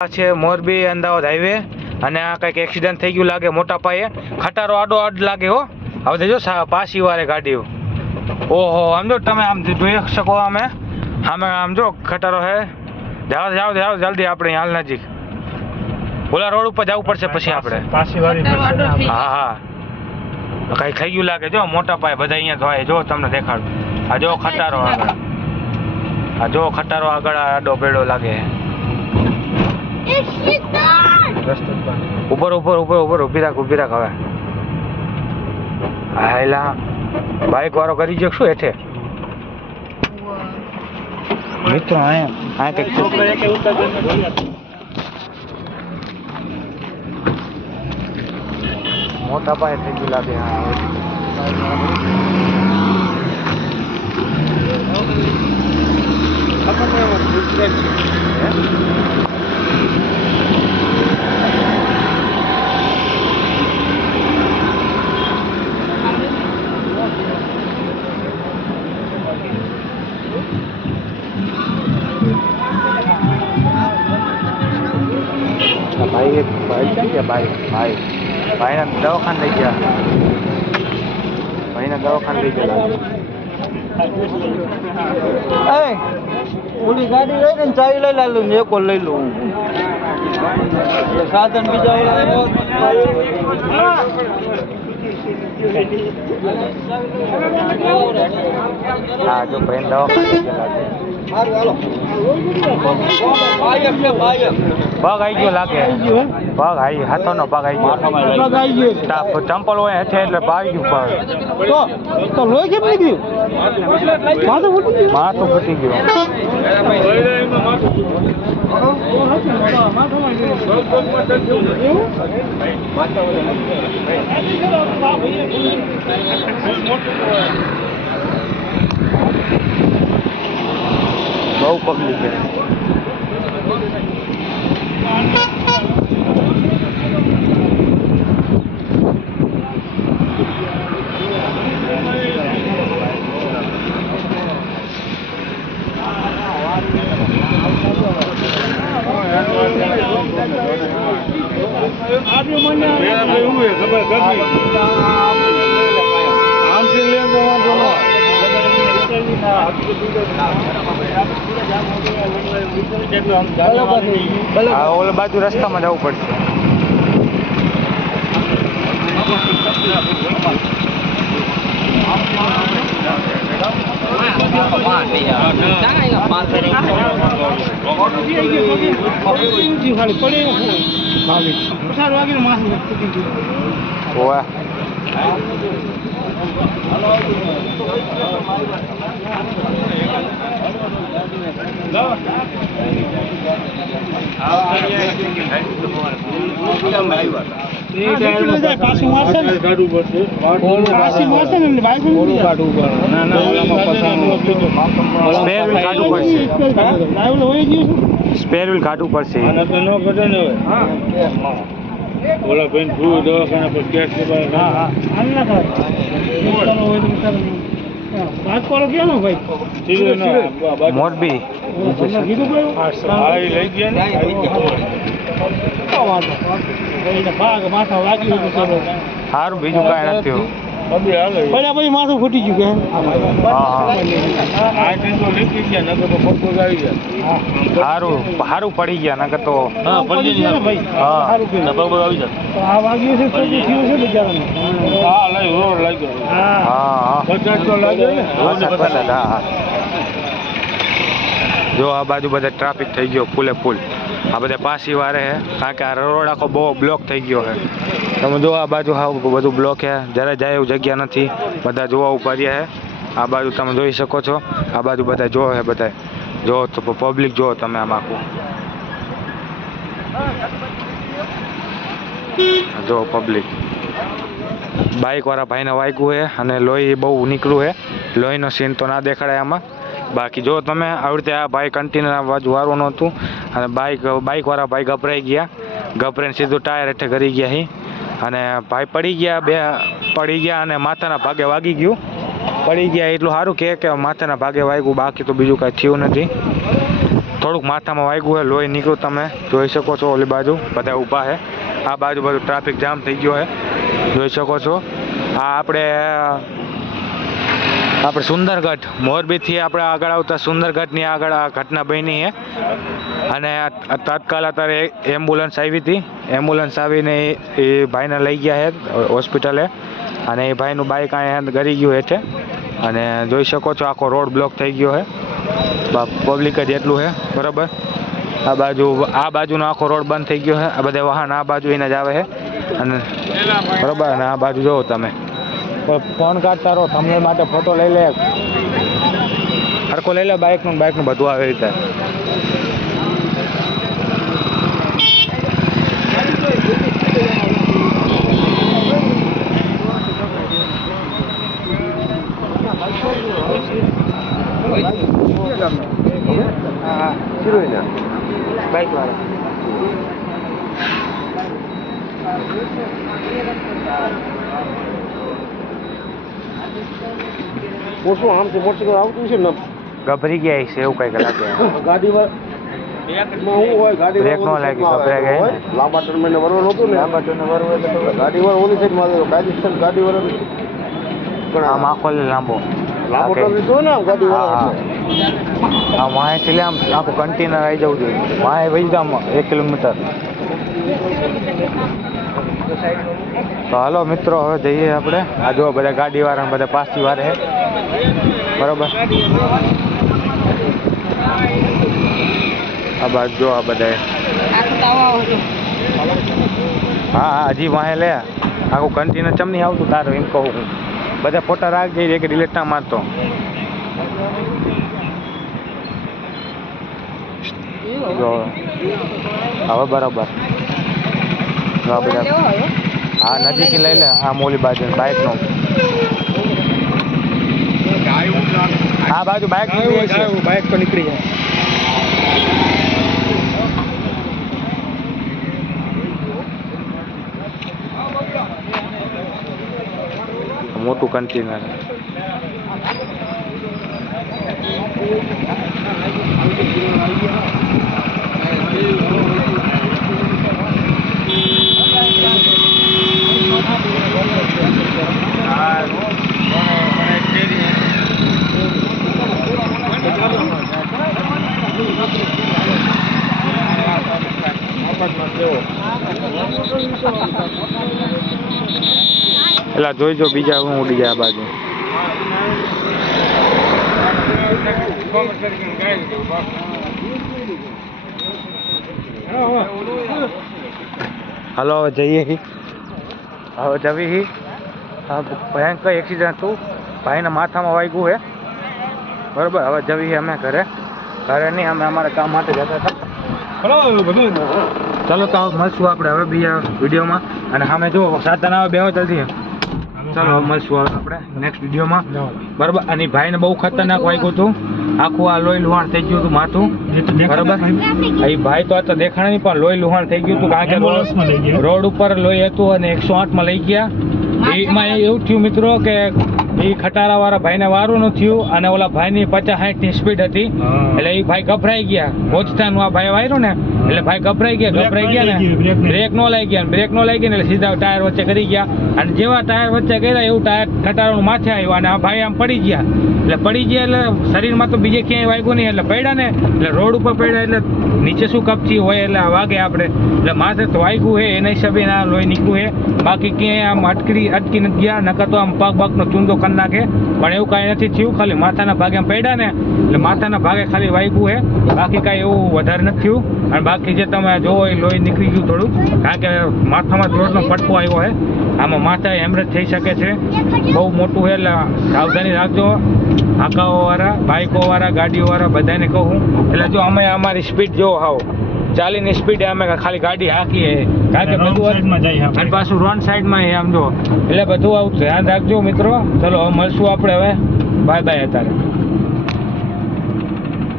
છે મોરબી અમદાવાદ હાઈવે અને આ કંઈક એક્સિડન્ટ થઈ ગયું લાગે મોટા પાયે. ખટારો આડો આડ લાગે હો. હવે જો પાછી વારે ગાડીઓ. ઓહો આમ જો તમે આમ જોઈ શકો અમે આમ જો ખટારો હે. જાઓ જાઓ જાઓ જલ્દી આપણે હાલ નજીક ઓલા રોડ ઉપર જવું પડશે પછી આપણે પાછી વારી. હા હા કંઈક થઈ ગયું લાગે જો મોટા પાયે બધા અહીંયા ધોવાય. જો તમને દેખાડું આ જો ખટારો આગળ. આ જો ખટારો આગળ આડો પેડો લાગે. ઉપર ઉપર ઉપર ઉપર ઉભી રાખ હવે. હાયલા બાઈક વાળો કરી ગયો શું હેઠે મિત્રો? આ કંઈક મોટા પાયે થઈ ગયું લાગે. ભાઈ ક્યાં ગયા? ભાઈને દવાખાને લઈ ગયા. ઓલી ગાડી લઈ ને ચાવી લઈ લાલું ને એકો લઈ લઉં. સાધન બીજા હા જો ભાઈ દવાખાને લઈ ગયા લાગે. પગ આવી ગયો લાગે. પગ આવી હાથોનો પગ આવી ગયો. ચંપલ હોય હેઠે એટલે ભાગી ગયું પગ. તો લોહી કેમ નીકળ્યું? માથું ફૂટી ગયું. બહુ પબ્લિક છે. ઓલા બાજુ રસ્તામાં જવું પડશે. સ્પેર વ્હીલ કાઢવું પડશે. ઓલા બેન દવાખાના પર કેસ મોરબી લઈ ગયા સારું બીજું કાંઈ નથી. પડ્યા પછી માથું ફૂટી ગયું સારું સારું પડી ગયા નકર તો આ વાગ્યું જો આ બાજુ બધા ટ્રાફિક થઈ ગયો ફૂલે ફૂલ. આ બધા પાછી વારે છે કારણ કે આ રોડ આખો બહુ બ્લોક થઈ ગયો છે. તમે જો આ બાજુ હા બધું બ્લોક છે. જ્યારે જાય એવું જગ્યા નથી. બધા જોવા ઉપર રહ્યા છે. આ બાજુ તમે જોઈ શકો છો. આ બાજુ બધા જોવે છે. બધા જો તો પબ્લિક જો તમે આમ આખું જો પબ્લિક. બાઇક વાળા ભાઈને વાગ્યું છે અને લોહી બહુ નીકળ્યું છે. લોહીનો સીન તો ના દેખાડાય આમાં. બાકી જો તમે આવી રીતે આ ભાઈ કન્ટિન્યુ આ બાજુ વારવાનું હતું અને બાઇક વાળા ભાઈ ગભરાઈ ગયા. ગભરાઈને સીધું ટાયર હેઠે કરી ગયા અહીં અને ભાઈ પડી ગયા અને માથાના ભાગે વાગી ગયું. પડી ગયા એટલું સારું કે માથાના ભાગે વાગ્યું. બાકી તો બીજું કાંઈ થયું નથી. થોડુંક માથામાં વાગ્યું છે, લોહી નીકળ્યું, તમે જોઈ શકો છો. ઓલી બાજુ બધા ઊભા છે, આ બાજુ બધું ટ્રાફિક જામ થઈ ગયો છે, જોઈ શકો છો. આ આપણે સુંદરગઢ મોરબીથી આપણે આગળ આવતા સુંદરગઢની આગળ આ ઘટના બની છે. અને તત્કાલ અત્યારે એમ્બ્યુલન્સ આવી હતી, એમ્બ્યુલન્સ આવીને એ ભાઈને લઈ ગયા છે હોસ્પિટલે. અને એ ભાઈનું બાઇક અહીંયા ગરી ગયું હેઠે. અને જોઈ શકો છો આખો રોડ બ્લોક થઈ ગયો છે, પબ્લિક જ એટલું છે. બરાબર, આ બાજુનો આખો રોડ બંધ થઈ ગયો છે. આ બધા વાહન આ બાજુ એને જ આવે છે. અને બરાબર, અને આ બાજુ જોવો તમે, ફોન કાઢતા રહો, તમને માટે ફોટો લઈ લે, હરખો લઈ લે બાઇકનું બધું આવે રીતે. બાઇક વાળા ઓછું આમથી મોટરસાઇકલ આવતું છે ને ગભરી ગયા છે એવું કંઈક લાગે. ગાડીમાં શું હોય, ગાડી બ્રેક ન લાગી, ગભરાઈ ગયા ને. લાંબા ટર્મિનલ વરવાનું હતું ને, લાંબા ટર્મિનલ વરવું એટલે ગાડી વાળો ઓલી સાઈડ માં કાયદેસર ગાડી વાળો પણ આમ આખો લાંબો લાંબો ટર્મિનલ લીધો ને આમ ગાડી વાળો આ વાંથી આમ આખું કન્ટેનર આવી જવું જોઈએ. વાંહે વહી જામ 1 કિલોમીટર. તો હાલો મિત્રો, હવે જઈએ આપણે. આ જો બધા ગાડીવાળા બધા પાછી વારે છે, બરોબર. આ બાજુ જો આ બધા, હા હજી વાંહે લે, આખું કન્ટેનર ચમ નહીં આવતું તારું, એમ કહું હું. બધા ફોટા રાખજે કે ડિલીટ ના મારતો. જો હવે બરાબર, આ બધા હા નજીકથી લઈ લે. આ મોલી બાજુ બાઇકનો, આ બાજુ બાઇક બાઇક તો નીકળી જાય. મોટું કન્ટેનર. એટલે જોઈજો બીજા હું ઉડી જાય આ બાજુ. હાલો હવે જઈએ. હવે જવી ભયંકર એક્સિડન્ટ હતું, ભાઈના માથામાં વાગ્યું છે, બરાબર. હવે જવી અમે ઘરે નહીં, અમે અમારા કામ માટે જતા હતા. ચાલો તો મળશું આપણે હવે બીજા વિડીયોમાં. અને સામે જો સાધન આવે બેહો જલ્દી. ચાલો મળશું હવે આપણે નેક્સ્ટ વિડીયોમાં, બરાબર. અને ભાઈને બહુ ખતરનાક વાગ્યું હતું, આખું આ લોહી લુહાણ થઈ ગયું હતું માથું, બરાબર. એ ભાઈ તો આ દેખાણ નહીં, પણ લોહી લુહાણ થઈ ગયું હતું, કારણ કે રોડ ઉપર લોહી હતું અને 108માં લઈ ગયા. એમાં એવું થયું મિત્રો કે એ ખટારા વાળા ભાઈને વારું ન થયું, અને ઓલા ભાઈની 50-60ની સ્પીડ હતી, એટલે એ ભાઈ ગભરાઈ ગયા. પહોંચતાનું આ ભાઈ વાર્યું ને, એટલે ભાઈ ગભરાઈ ગયા ને, બ્રેક ન લાગી ગયા ને, એટલે સીધા ટાયર વચ્ચે કરી ગયા. અને જેવા ટાયર વચ્ચે કર્યા એવું ટાયર ખટારાનું માથે આવ્યું, અને આ ભાઈ આમ પડી ગયા. એટલે શરીરમાં તો બીજે ક્યાંય વાગ્યું નહીં, એટલે પડ્યા ને, એટલે રોડ ઉપર પડ્યા, એટલે નીચે શું કપચી હોય એટલે વાગે આપણે, એટલે માથે તો વાગ્યું છે, એના હિસાબે આ લોહી નીકળ્યું છે. બાકી ક્યાંય આમ અટકી નથી ગયા, નકર તો આમ પગનો ચૂંદો કરી નાખે, પણ એવું કાંઈ નથી થયું. ખાલી માથાના ભાગે આમ પડ્યા ને, એટલે માથાના ભાગે ખાલી વાગ્યું છે, બાકી કાંઈ એવું વધારે નથી થયું. અને બાકી જે તમે જોવો એ લોહી નીકળી ગયું થોડું, કારણ કે માથામાં જોરનો ફટકો આવ્યો છે. આમાં માથા હેમરેજ થઈ શકે છે, બહુ મોટું છે, એટલે સાવધાની રાખજો. હાંકાઓવાળા, બાઇકોવાળા, ગાડીઓવાળા બધાને કહું. એટલે જો અમે અમારી સ્પીડ જો હાવ 40ની સ્પીડે અમે ખાલી ગાડી હાંકીએ, કારણ કે બધું અને પાછું રોંગ સાઈડમાં આમ જો, એટલે બધું આવું ધ્યાન રાખજો મિત્રો. ચલો હવે મળશું આપણે હવે, બાય બાય અત્યારે.